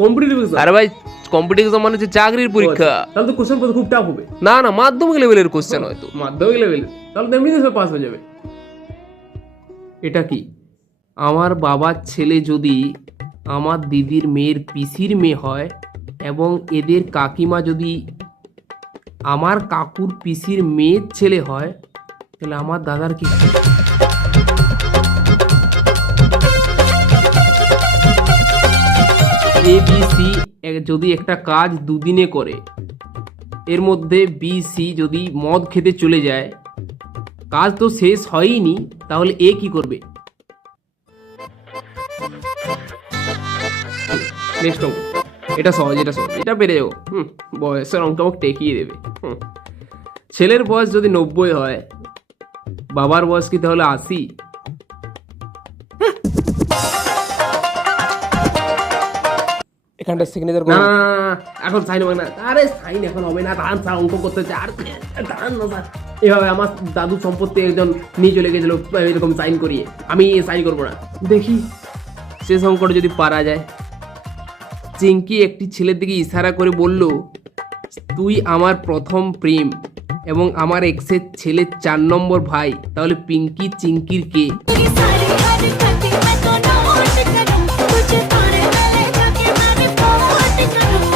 Competitive exam? আরে ভাই competitive exam মানে হচ্ছে চাকরির পরীক্ষা। তাহলে তো কোশ্চেন পত্র খুব টাফ হবে। না না, মাধ্যমিক লেভেলের কোশ্চেন হয়তো। মাধ্যমিক লেভেল? তাহলে তো এমনিতে সব পাস হয়ে যাবে। এটা কি? আমার বাবার ছেলে যদি আমার দিদির মেয়ের পিসির মেয়ে হয় এবং এদের কাকিমা যদি আমার কাকুর পিসির মেয়ের ছেলে হয়, তাহলে আমার দাদার কি? ABC যদি একটা কাজ দুদিনে করে, এর মধ্যে BC যদি মদ খেতে চলে যায়, কাজ তো শেষ হয়নি, তাহলে এ কি করবে? নেক্সট অঙ্ক। এটা সহজ, এটা সহজ, এটা পেরে যাবো। বয়সের অঙ্ক আমাকে টেকিয়ে দেবে। ছেলের বয়স যদি 90 হয়, বাবার বয়স কি তাহলে 80? এখানটা সিগনেচার না এখন সাইন হবে না। আরে সাইন এখন হবে না, দাঁড়ান স্যার, অঙ্ক করতে হচ্ছে। আর দাঁড়ান না স্যার, এভাবে আমার দাদু সম্পত্তি একজন নিয়ে চলে গেছিল এরকম সাইন করিয়ে, আমি সাইন করবো না। দেখি শেষ অঙ্কটা যদি পারা যায়। চিঙ্কি একটি ছেলের দিকে ইশারা করে বলল, তুই আমার প্রথম প্রেম এবং আমার এক্সের ছেলের 4 নম্বর ভাই, তাহলে পিঙ্কি চিঙ্কির কে? ये सारी हरकतें मैं तो नोट करूं, तुझे तारे गले जाके मैं रिपोर्ट करूं।